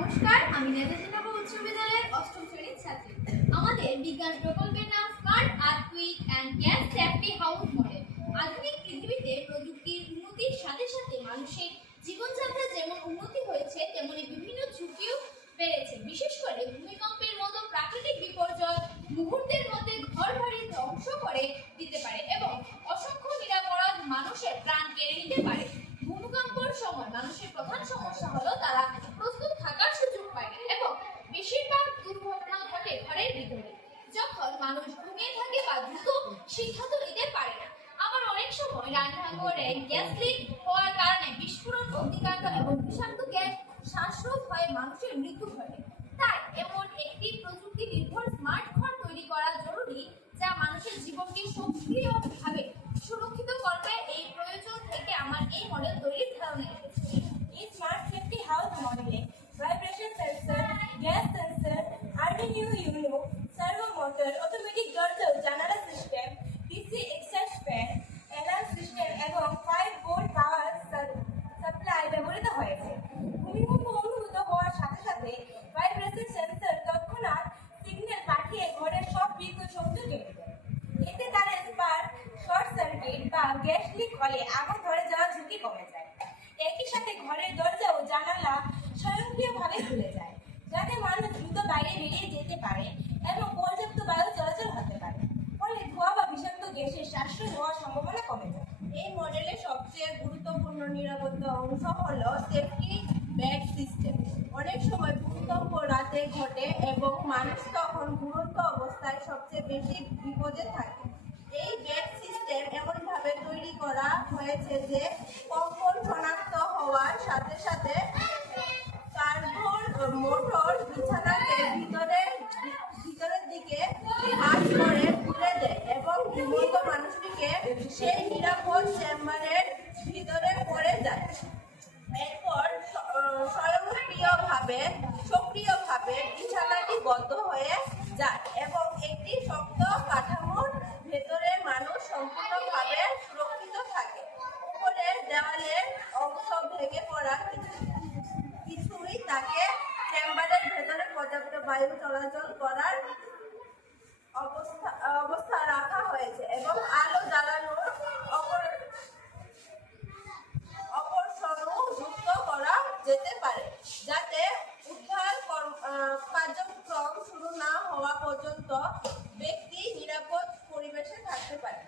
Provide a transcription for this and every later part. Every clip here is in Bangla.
নমস্কার, আমি নেতাজি নগর উচ্চ বিদ্যালয়ের অষ্টম শ্রেণীর ছাত্রী। আমাদের বিজ্ঞান প্রকল্পের নাম smart earthquake and gas safety house model. আধুনিক পৃথিবীতে প্রযুক্তির উন্নতির সাথে সাথে মানুষের জীবনযাত্রা যেমন উন্নতি হয়েছে, তেমনি বিভিন্ন ঝুঁকিও বেড়েছে। বিশেষ করে ভূমিকম্পের মতো প্রাকৃতিক বিপর্যয় মুহূর্তের মধ্যে ঘরবাড়ি ধ্বংস করে দিতে পারে এবং অসংখ্য নিরাপরাধ মানুষের প্রাণ কেড়ে নিতে পারে। ভূমিকম্পের সময় মানুষের প্রধান সমস্যা হলো তারা প্রস্তুত থাকার সুযোগ পায় না এবং বেশিরভাগ দুর্ঘটনা ঘটে ঘরের ভিতরে, যখন মানুষ ঘুমিয়ে থাকে বা দ্রুত সিদ্ধান্ত নিতে পারে না। আবার অনেক সময় রান্নাঘরে গ্যাস লিক হওয়ার কারণে বিস্ফোরণ, অগ্নিকাণ্ড এবং বিষাক্ত গ্যাস শ্বাসরোধ হয়ে মানুষের মৃত্যু ঘটে। তাই এমন একটি প্রযুক্তি নির্ভর স্মার্ট ঘর তৈরি করা জরুরি, যা মানুষের জীবনকে সক্রিয়ভাবে সুরক্ষিত করবে। এই প্রয়োজন থেকে আমার এই মডেল তৈরির ধারণা এসেছে। এই স্মার্ট সেফটি হাউস মডেলে vibration sensor, gas sensor, Arduino Uno, servo motor, automatic দরজা ও জানালা system, DC exchange fan, alarm system এবং 5 ভোল্ট পাওয়ার সাপ্লাই ব্যবহৃত হয়েছে। ভূমিকম্প অনুভূত হওয়ার সাথে সাথে ভাইব্রেশন সেন্সর তৎক্ষণাৎ সিগন্যাল পাঠিয়ে ঘরের সব বিদ্যুৎ সংযোগ কেটে দেয়। এতে তার স্পার্ক, শর্ট সার্কিট বা গ্যাস লিক হলে আগুন ধরে যাওয়ার ঝুঁকি কমে যায়। একই সাথে ঘরের দরজা ও জানালা স্বয়ংক্রিয়ভাবে খুলে যায়, যাতে মানুষ দ্রুত বাইরে বেরিয়ে যেতে পারে এবং পর্যাপ্ত বায়ু চলাচল হতে পারে। ফলে ধোঁয়া বা বিষাক্ত গ্যাসের শ্বাসরোধ হওয়ার সম্ভাবনা কমে যায়। এই মডেলের সবচেয়ে গুরুত্বপূর্ণ নিরাপত্তা অংশ হল সেফটি ব্যাগ সিস্টেম। অনেক সময় ভূমিকম্প রাতে ঘটে এবং মানুষ তখন ঘুমন্ত অবস্থায় সবচেয়ে বেশি বিপদে থাকে। এই ব্যাগ সিস্টেম এমনভাবে তৈরি করা হয়েছে যে কম্পন শনাক্ত হওয়ার সাথে সাথে সার্ভো মোটর বিছানাকে ভিতরের দিকে হাত করে তুলে দেয় এবং ঘুমন্ত মানুষটিকে সেই নিরাপদ চেম্বারের ভিতরে পড়ে যায়। এরপর সক্রিয়ভাবে বিছানাটি বন্ধ হয়ে যায় এবং একটি শক্ত কাঠামোর ভেতরে মানুষ সম্পূর্ণভাবে সুরক্ষিত থাকে। উপরের দেওয়ালের অংশ ভেঙে পড়া কিছুই তাকে চেম্বারের ভেতরে পর্যাপ্ত বায়ু চলাচল করার অবস্থা রাখা হয়েছে এবং আলো জ্বালানোর অপশনও যুক্ত করা যেতে পারে, যাতে উদ্ধার কার্যক্রম শুরু না হওয়া পর্যন্ত ব্যক্তি নিরাপদ পরিবেশে থাকতে পারে।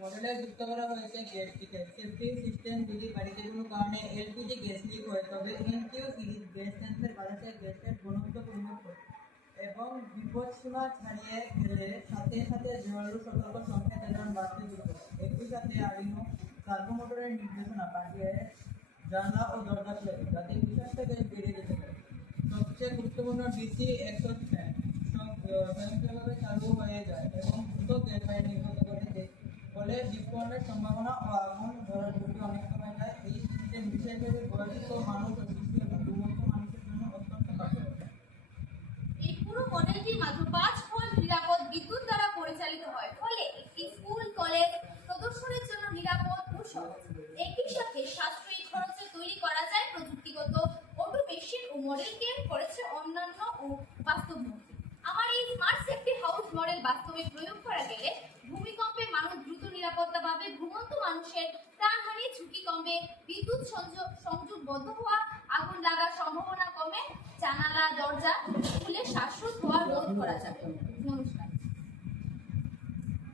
মডেলে যুক্ত করা হয়েছে গ্যাস টিকেট সেফটি সিস্টেম। যদি বাড়িতে কোনো কারণে এলপিজি গ্যাস লিক হয়, তবে এনকিউ সিরিজ গ্যাস সেন্সর বাতাসে গ্যাসের ঘনত্ব পরিমাপ করে এবং বিপদসীমা ছাড়িয়ে গেলে সাথে সাথে জরুরি সতর্ক সংকেত এবং বাড়তে শুরু করে। একই সাথে আর্ডিনো সার্ভো মোটরের নির্দেশনা পাঠিয়ে জানলা ও দরজা খুলে দেয়, যাতে বিষাক্ত গ্যাস বেরিয়ে যেতে পারে। সবচেয়ে গুরুত্বপূর্ণ ডিসি এক্সস্ট ফ্যান স্বয়ংক্রিয়ভাবে চালু হয়ে যায় এবং দ্রুত গ্যাস বাইরে নির্গত করে দেয়, ফলে বিস্ফোরণের সম্ভাবনা ও আগুন ধরার ঝুঁকি অনেক কমে যায়। এই সিস্টেম বিশেষভাবে বয়স্ক মানুষ ও শিশু এবং ঘুমন্ত মানুষের জন্য অত্যন্ত কার্যকর। এই পুরো মডেলটি মাত্র 5 ভোল্ট নিরাপদ বিদ্যুৎ দ্বারা পরিচালিত হয়, ফলে একটি স্কুল, কলেজ প্রদর্শনের জন্য নিরাপদ ও সহজ। একই সাথে সাশ্রয়ী খরচে তৈরি করা যায়। প্রযুক্তিগত অটোমেশন ও মডেলকে করেছে অন্যান্য ও বাস্তবমুখী। আমার এই স্মার্ট সেফটি হাউস মডেল বাস্তবে প্রয়োগ করা গেলে ভূমিকম্পে মানুষ দ্রুত নিরাপত্তা পাবে, ঘুমন্ত মানুষের প্রাণহানির ঝুঁকি কমবে, বিদ্যুৎ সংযোগ বন্ধ হওয়া, আগুন লাগার সম্ভাবনা কমে, জানালা দরজা খুলে শ্বাসরোধ হওয়া রোধ করা যাবে। নমস্কার।